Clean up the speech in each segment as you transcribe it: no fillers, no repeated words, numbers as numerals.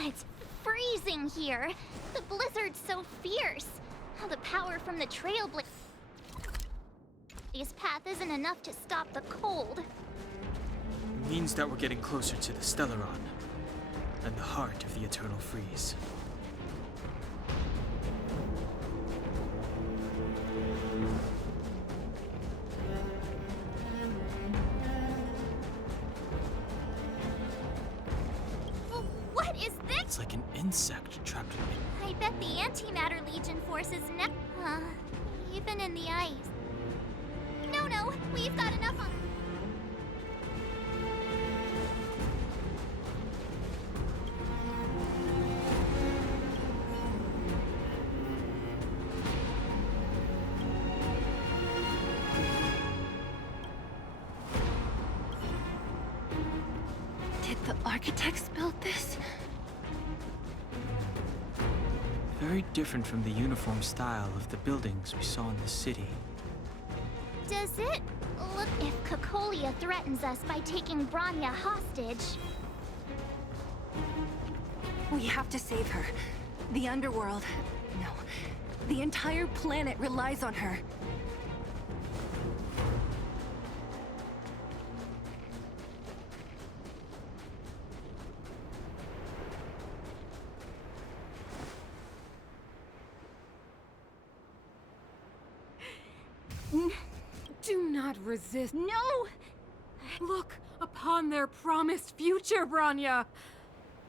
It's freezing here. The blizzard's so fierce. The power from the trailblaze path isn't enough to stop the cold. It means that we're getting closer to the Stellaron, and the heart of the Eternal Freeze. What is this? It's like an insect trapped in it. I bet the Antimatter Legion forces even in the ice. No, we've got enough on. Did the architects build this? Very different from the uniform style of the buildings we saw in the city. Does it look if Cocolia threatens us by taking Bronya hostage? We have to save her. The underworld. No. The entire planet relies on her. Do not resist. No! Look upon their promised future, Bronya!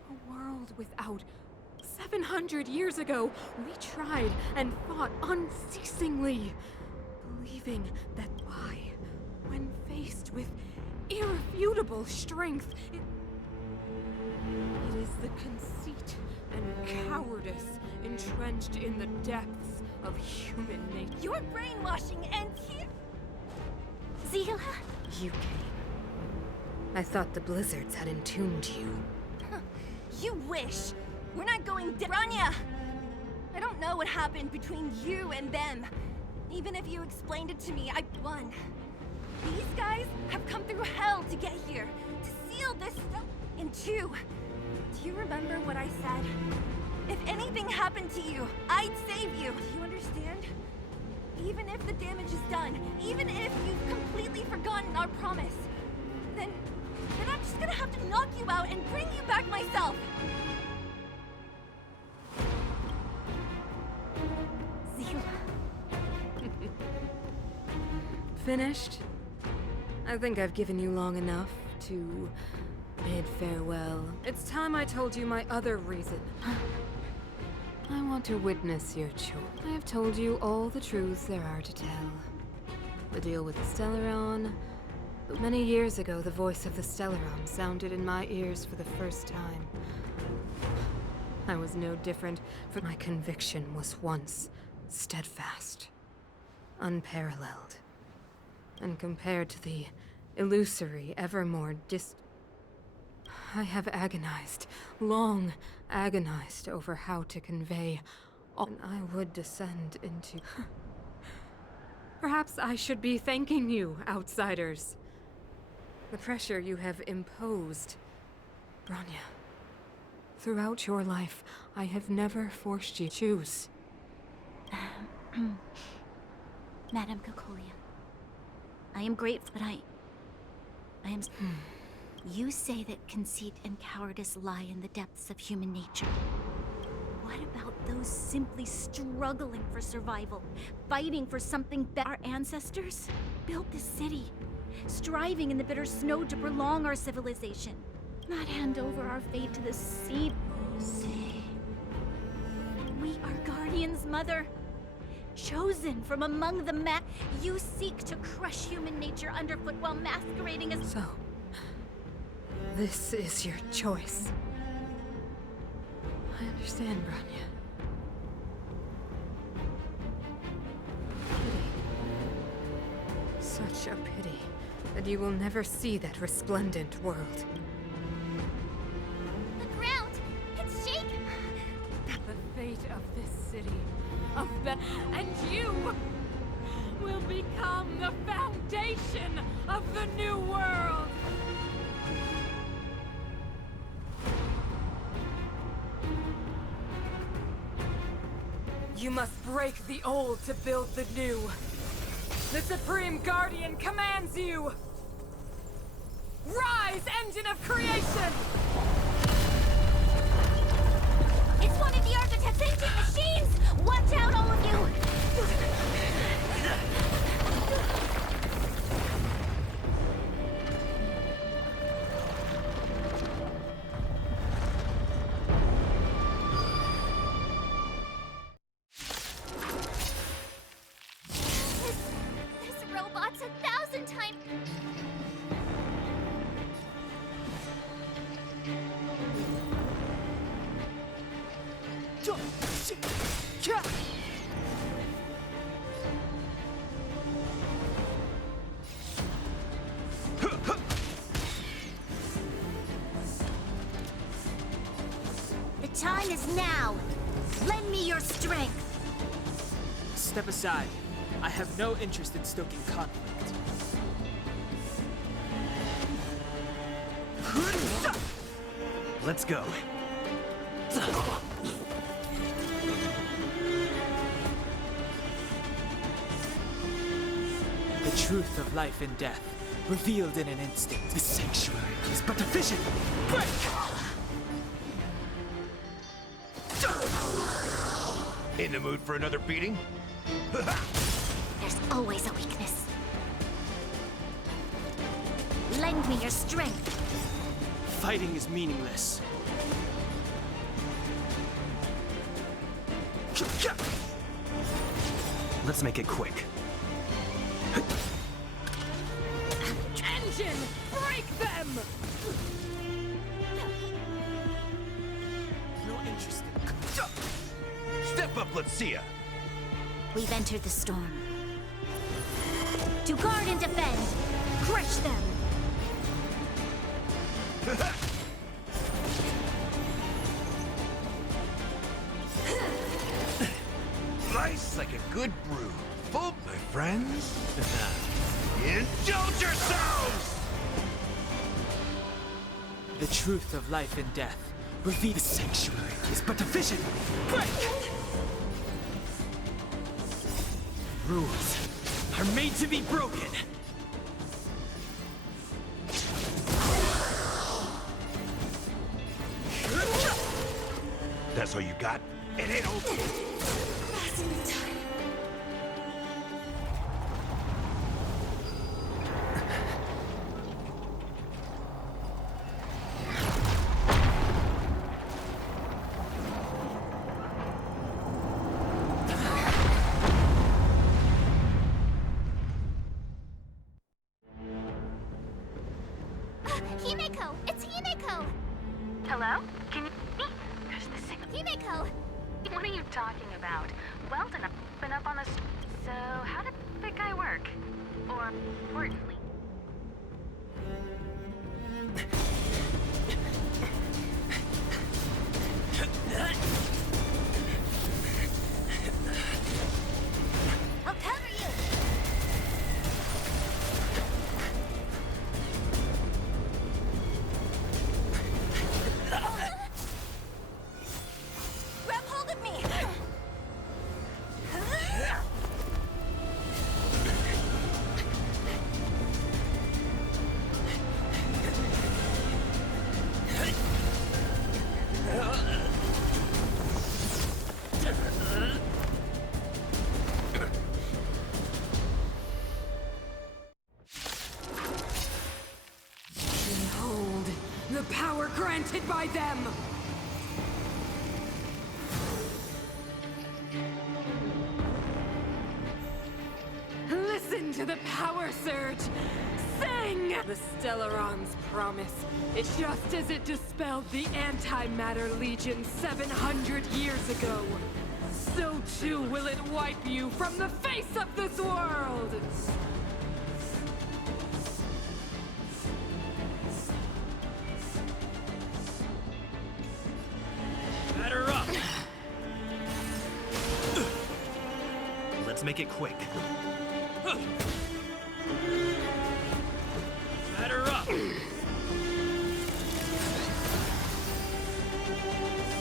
A world without. 700 years ago, we tried and fought unceasingly, believing that when faced with irrefutable strength, it is the conceit and cowardice entrenched in the depths of human nature. Your brainwashing ends here! Zila? You came. I thought the blizzards had entombed you. You wish! We're not going down. Bronya! I don't know what happened between you and them. Even if you explained it to me, I won. These guys have come through hell to get here, to seal this stuff. And two, do you remember what I said? If anything happened to you, I'd save you. Do you understand? Even if the damage is done, even if you've completely forgotten our promise, then I'm just gonna have to knock you out and bring you back myself. Finished? I think I've given you long enough to bid farewell. It's time I told you my other reason. I want to witness your choice. I have told you all the truths there are to tell. The deal with the Stellaron. But many years ago, the voice of the Stellaron sounded in my ears for the first time. I was no different, for my conviction was once steadfast, unparalleled, and compared to the illusory, ever more I have agonized, long agonized over how to convey all, and I would descend into. Perhaps I should be thanking you, outsiders. The pressure you have imposed. Bronya, throughout your life, I have never forced you to choose. Madame Cocolia, I am grateful, but I am... You say that conceit and cowardice lie in the depths of human nature. What about those simply struggling for survival, fighting for something better? Our ancestors built this city, striving in the bitter snow to prolong our civilization, not hand over our fate to the sea. We are guardians, Mother. Chosen from among the you seek to crush human nature underfoot while masquerading as... So, this is your choice. I understand, Bronya. Pity. Such a pity that you will never see that resplendent world. The ground! It's shaking! The fate of this city, and you will become the foundation of the new world! You must break the old to build the new. The Supreme Guardian commands you! Rise, engine of creation! It's one of the architect's ancient machines! Watch out, all of you! This robot's 1,000 times... The time is now. Lend me your strength. Step aside. I have no interest in stoking conflict. Let's go. The truth of life and death, revealed in an instant. The sanctuary is but a vision. Break! In the mood for another beating? There's always a weakness. Lend me your strength. Fighting is meaningless. Let's make it quick. Engine! Break them! No interest in... Step up, let's see ya! We've entered the storm. To guard and defend. Crush them. Nice like a good brew. Full, my friends. Indulge yourselves! The truth of life and death, revealed... The sanctuary is but a vision. Break! Rules are made to be broken. That's all you got? It ain't over. Himeko! It's Himeko! Hello? Can you... There's the signal. Himeko! What are you talking about? Weldon, I've been up on the... So, how did that guy work? Or, importantly... I'll cover you! Grab hold of me! Behold, the power granted by them! Listen to the power surge! Sing! The Stellaron's promise. It's just as it dispelled the Antimatter Legion 700 years ago. So too will it wipe you from the face of this world! Batter up. Let's make it quick. Batter up.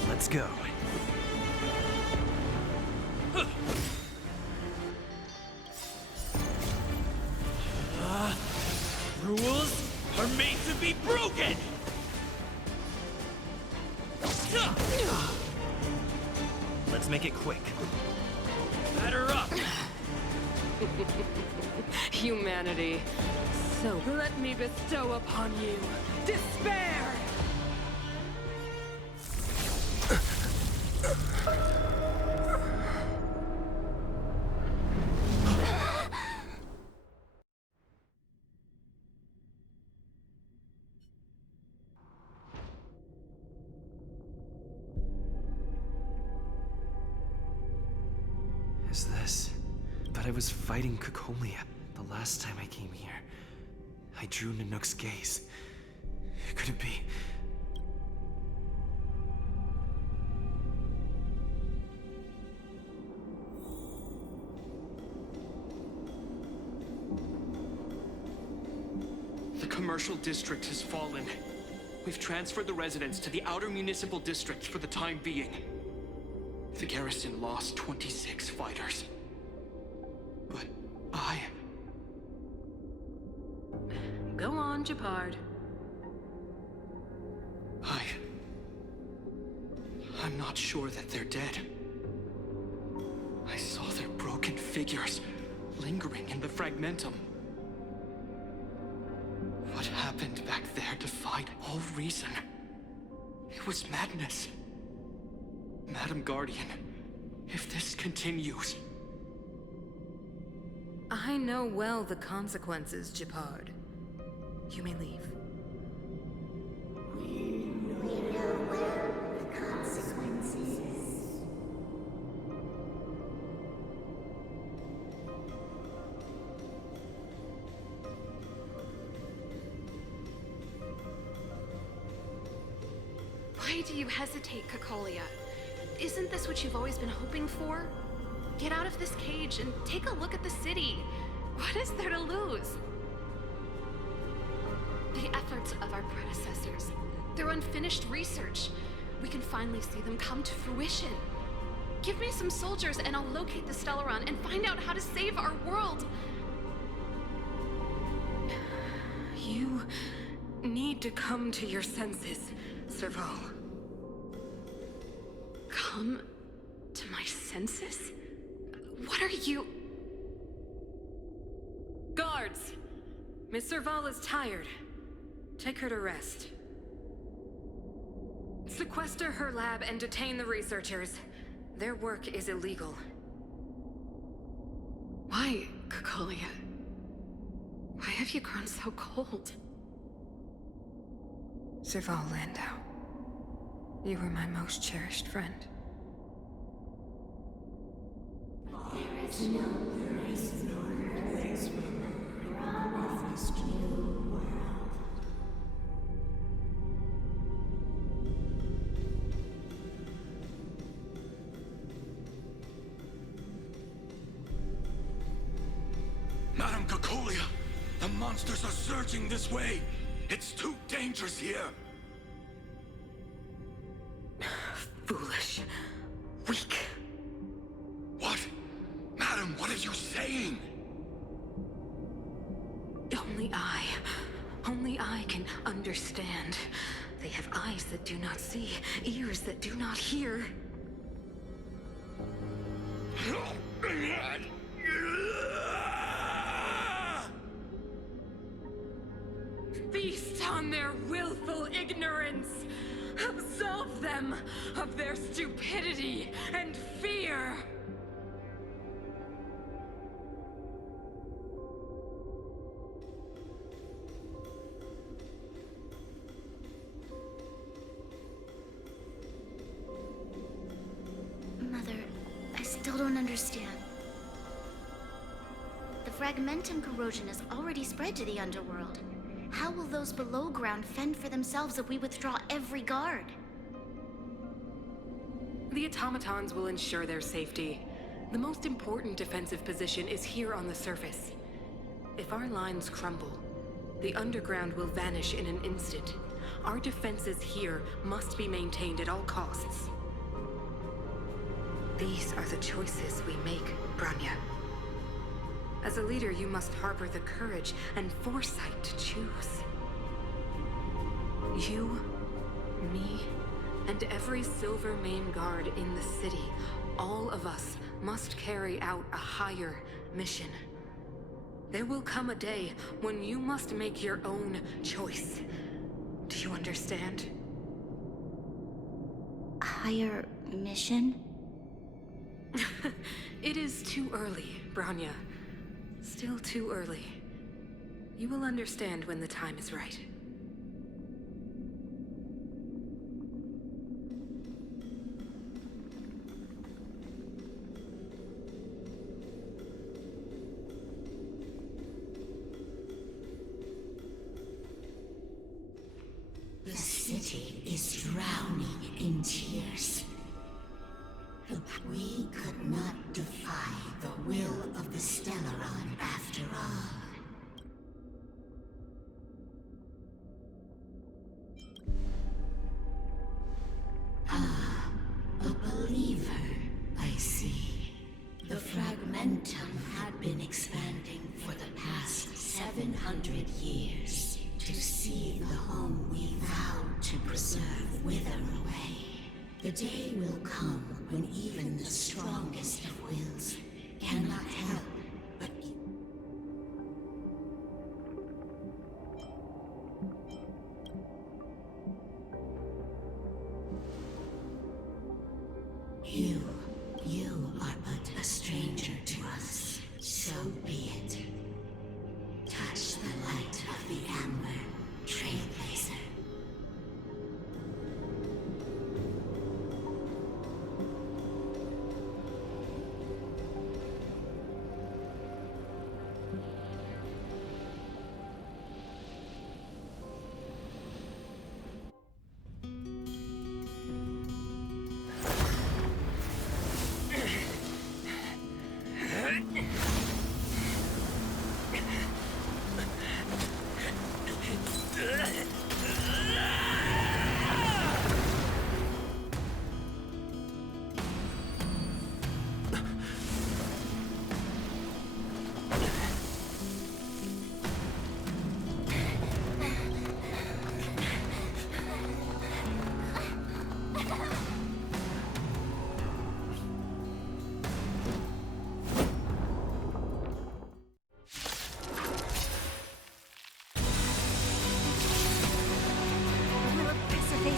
Let's go. make it quick. Batter up! Humanity. So let me bestow upon you despair! Is this? But I was fighting Cocolia the last time I came here. I drew Nanook's gaze. Could it be? The commercial district has fallen. We've transferred the residents to the outer municipal districts for the time being. The garrison lost 26 fighters. But Go on, Japard. I'm not sure that they're dead. I saw their broken figures lingering in the fragmentum. What happened back there defied all reason. It was madness. Madam Guardian, if this continues... I know well the consequences, Japard. You may leave. Why do you hesitate, Cocolia? Isn't this what you've always been hoping for? Get out of this cage and take a look at the city. What is there to lose? The efforts of our predecessors, their unfinished research. We can finally see them come to fruition. Give me some soldiers and I'll locate the Stellaron and find out how to save our world. You need to come to your senses, Serval. Come to my senses? What are you... Guards! Miss Serval is tired. Take her to rest. Sequester her lab and detain the researchers. Their work is illegal. Why, Cocolia? Why have you grown so cold? Serval Landau. You were my most cherished friend. Madam Cocolia, the monsters are surging this way. It's too dangerous here. Foolish. Weak. What? Madam, what are you saying? Only I can understand. They have eyes that do not see, ears that do not hear. Feast on their willful ignorance! Absolve them of their stupidity and fear! Mother, I still don't understand. The fragmentum corrosion has already spread to the underworld. How will those below ground fend for themselves if we withdraw every guard? The automatons will ensure their safety. The most important defensive position is here on the surface. If our lines crumble, the underground will vanish in an instant. Our defenses here must be maintained at all costs. These are the choices we make, Branya. As a leader, you must harbor the courage and foresight to choose. You, me, and every Silver Mane guard in the city all of us must carry out a higher mission. There will come a day when you must make your own choice. Do you understand? Higher mission? It is too early, Branya. Still too early. You will understand when the time is right. The city is drowning in tears. We could not defy the will of the Stellaron after all. Ah, a believer, I see. The Fragmentum had been expanding for the past 700 years to see the home we vowed to preserve wither away. The day will come when even the strongest of wills cannot help but you are but a stranger to us. So be it. Touch the light of the Amber, Trailblazer.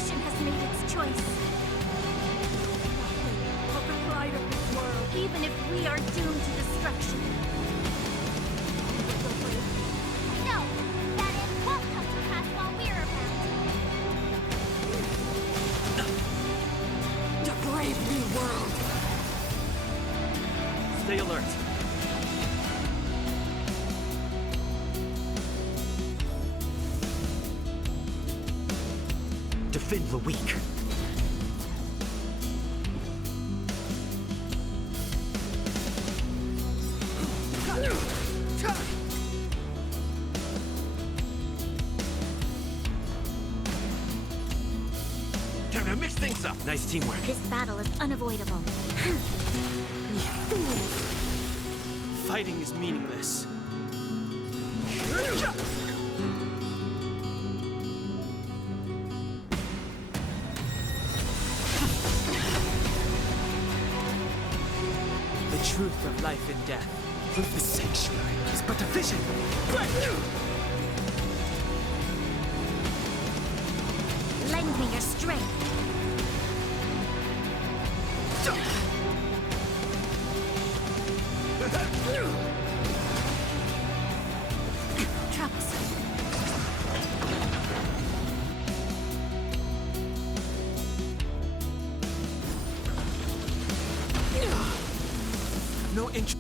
Has made its choice. Of the pride of this world. Even if we are doomed to destruction. No, that it won't come to pass while we're around. The brave new world. Stay alert. Defend the weak. Time to mix things up. Nice teamwork. This battle is unavoidable. Fighting is meaningless. The truth of life and death. With the sanctuary is but a vision. Lend me your strength. Troublesome. No interest.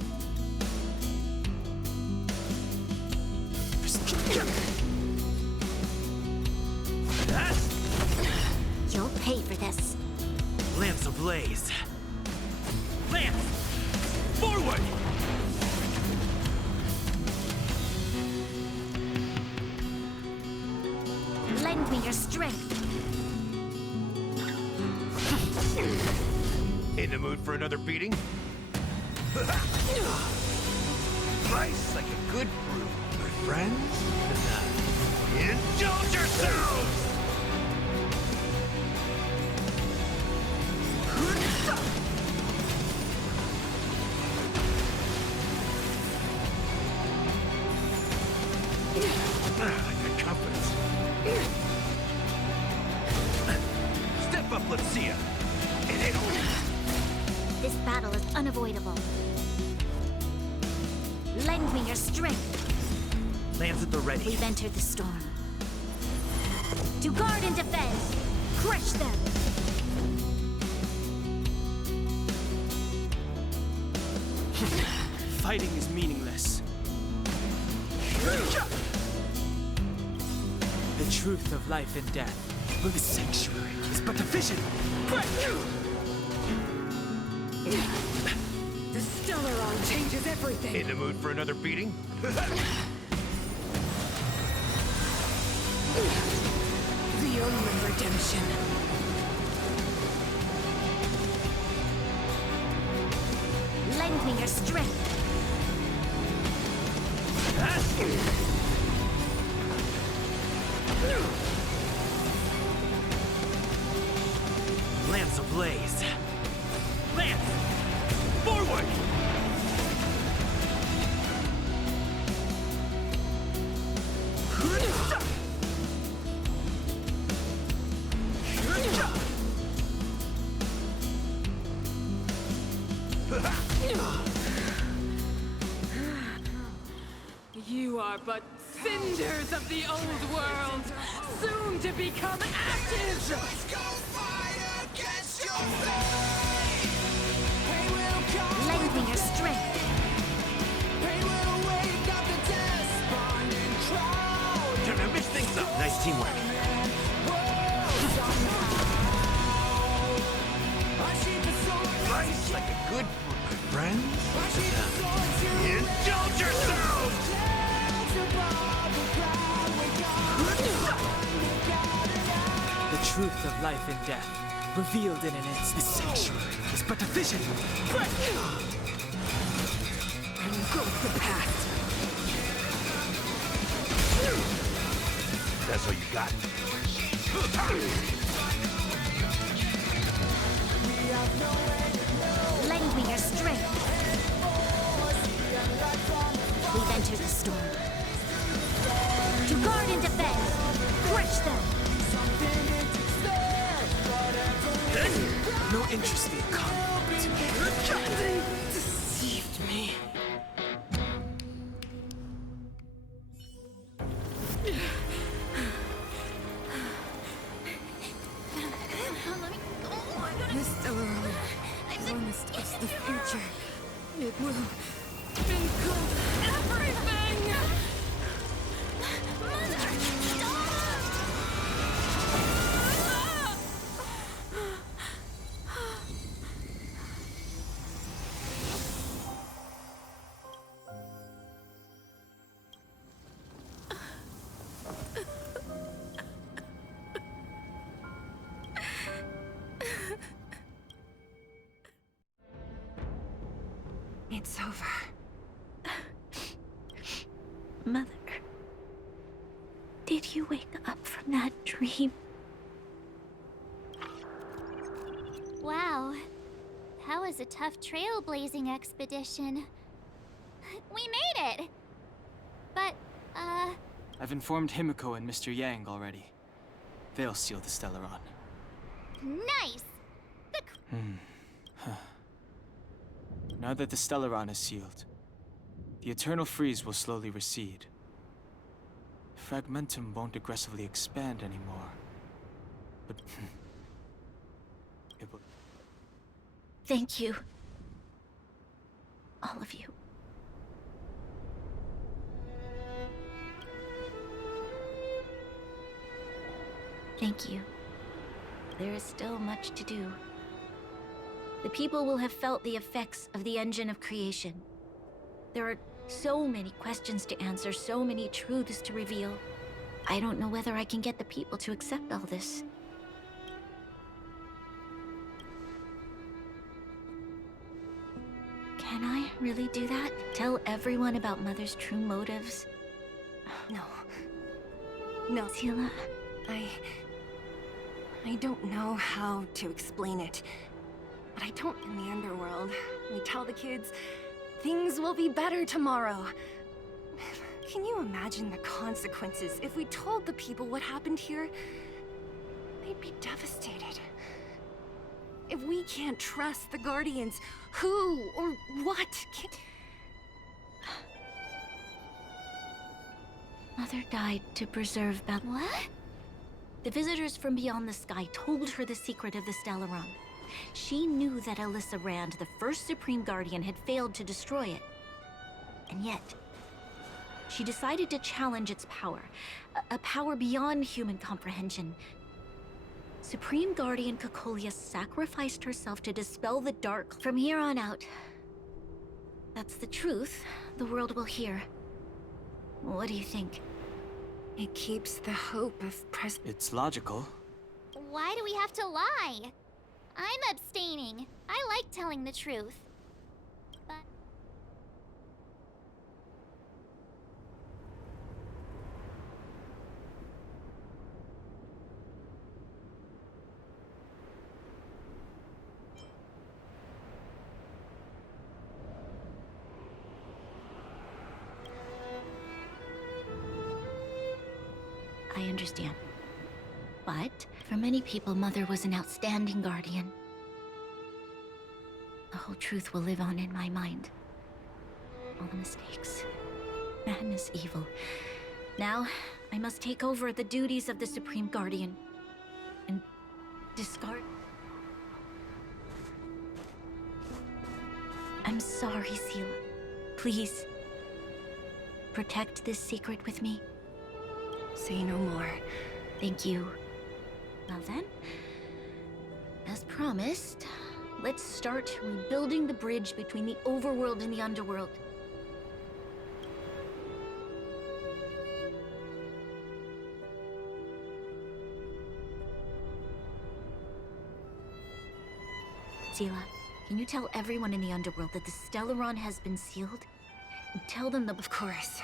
You'll pay for this. Lamps ablaze. Lance! Forward! Lend me your strength. In the mood for another beating? Nice like a good brew, my friends. Indulge yourselves! Good confidence. Step up, let's see ya. This battle is unavoidable. Lend me your strength. Lands at the ready. We've entered the storm. To guard and defend! Crush them! Fighting is meaningless. The truth of life and death. But the sanctuary is but a vision. The Stellaron changes everything. In the mood for another beating? The only redemption. Lend me your strength. Lance ablaze. Lance! Forward! You are but cinders of the old world, soon to become ashes! Let's go fight against your fate. Pain will come. Lend me your strength. Pain will wake up the despondent crowd. Turn to mix things up. Nice teamwork. Rice like a good food, my friends. Indulge yourselves! The truth of life and death, revealed in an instant. The sanctuary is but a vision. Engulf the past. That's all you got. Lend me your strength. We've entered the storm. To guard and defend, crush them. No interest in conflict. They deceived me. This Stellaron promised us the future. It will engulf everything! It's over. Mother, did you wake up from that dream? Wow. That was a tough trailblazing expedition. We made it! But, I've informed Himiko and Mr. Yang already. They'll seal the Stellaron. nice! Now that the Stellaron is sealed, the Eternal Freeze will slowly recede. Fragmentum won't aggressively expand anymore. But it will. Thank you. All of you. Thank you. There is still much to do. The people will have felt the effects of the engine of creation. There are so many questions to answer, so many truths to reveal. I don't know whether I can get the people to accept all this. Can I really do that? Tell everyone about Mother's true motives? No. No, Sila, I don't know how to explain it. But I don't in the underworld. We tell the kids, things will be better tomorrow. Can you imagine the consequences if we told the people what happened here? They'd be devastated. If we can't trust the Guardians, who or what can... Mother died to preserve Bel— What? The visitors from beyond the sky told her the secret of the Stellaron. She knew that Alyssa Rand, the first Supreme Guardian, had failed to destroy it. And yet, she decided to challenge its power. A power beyond human comprehension. Supreme Guardian Cocolia sacrificed herself to dispel the dark. From here on out, that's the truth the world will hear. What do you think? It keeps the hope of It's logical. Why do we have to lie? I'm abstaining. I like telling the truth. But I understand. But for many people, Mother was an outstanding guardian. The whole truth will live on in my mind. All the mistakes. Madness, evil. Now, I must take over the duties of the Supreme Guardian. And discard... I'm sorry, Seela. Please, protect this secret with me. Say no more. Thank you. Well then, as promised, let's start rebuilding the bridge between the overworld and the underworld. Seela, can you tell everyone in the underworld that the Stellaron has been sealed? And tell them the— Of course.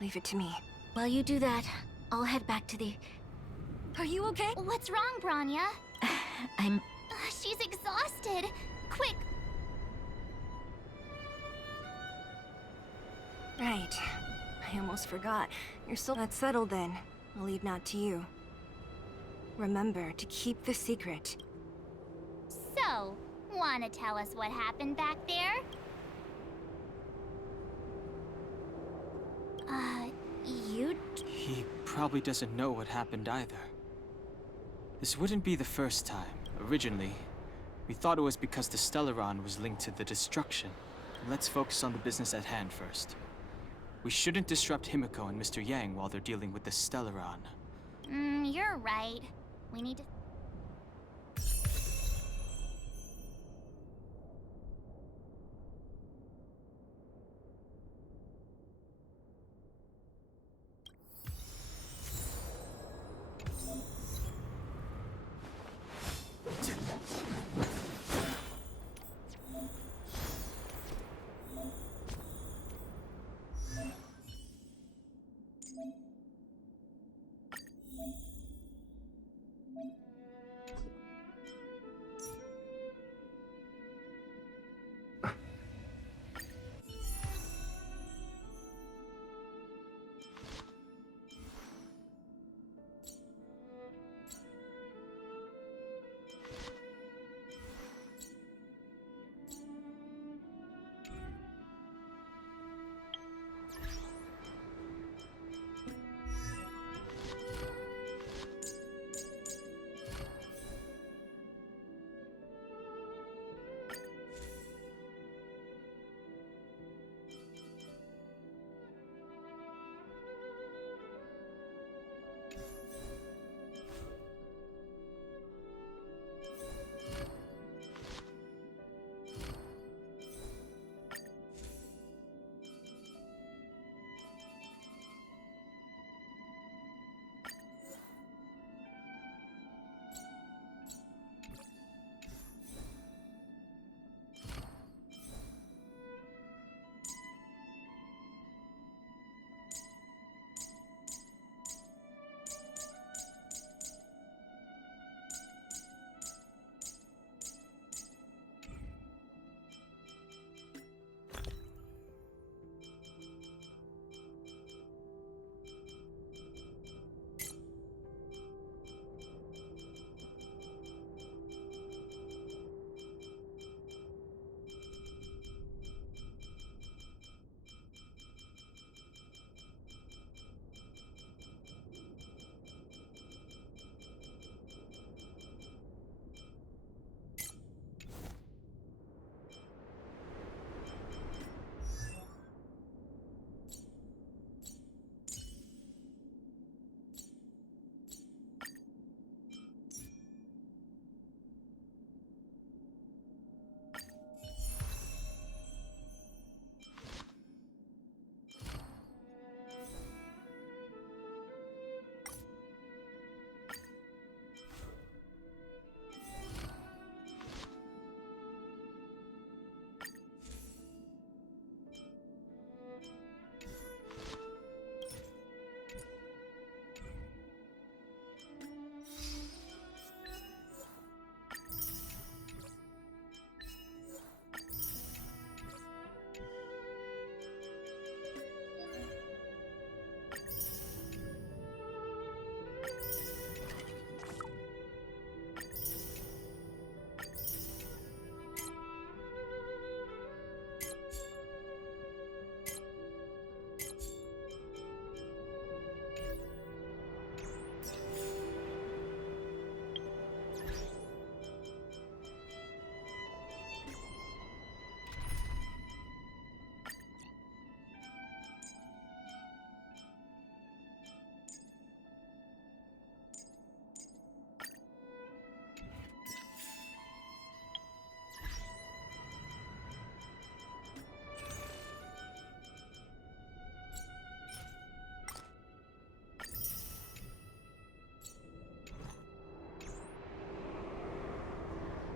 Leave it to me. While you do that, I'll head back to the— Are you okay? what's wrong, Branya? I'm... She's exhausted. Quick, Right. I almost forgot. You're still not settled then. I'll leave not to you. Remember to keep the secret. so, wanna tell us what happened back there? You... He probably doesn't know what happened either. This wouldn't be the first time. Originally, we thought it was because the Stellaron was linked to the destruction. Let's focus on the business at hand first. We shouldn't disrupt Himiko and Mr. Yang while they're dealing with the Stellaron. You're right. We need to...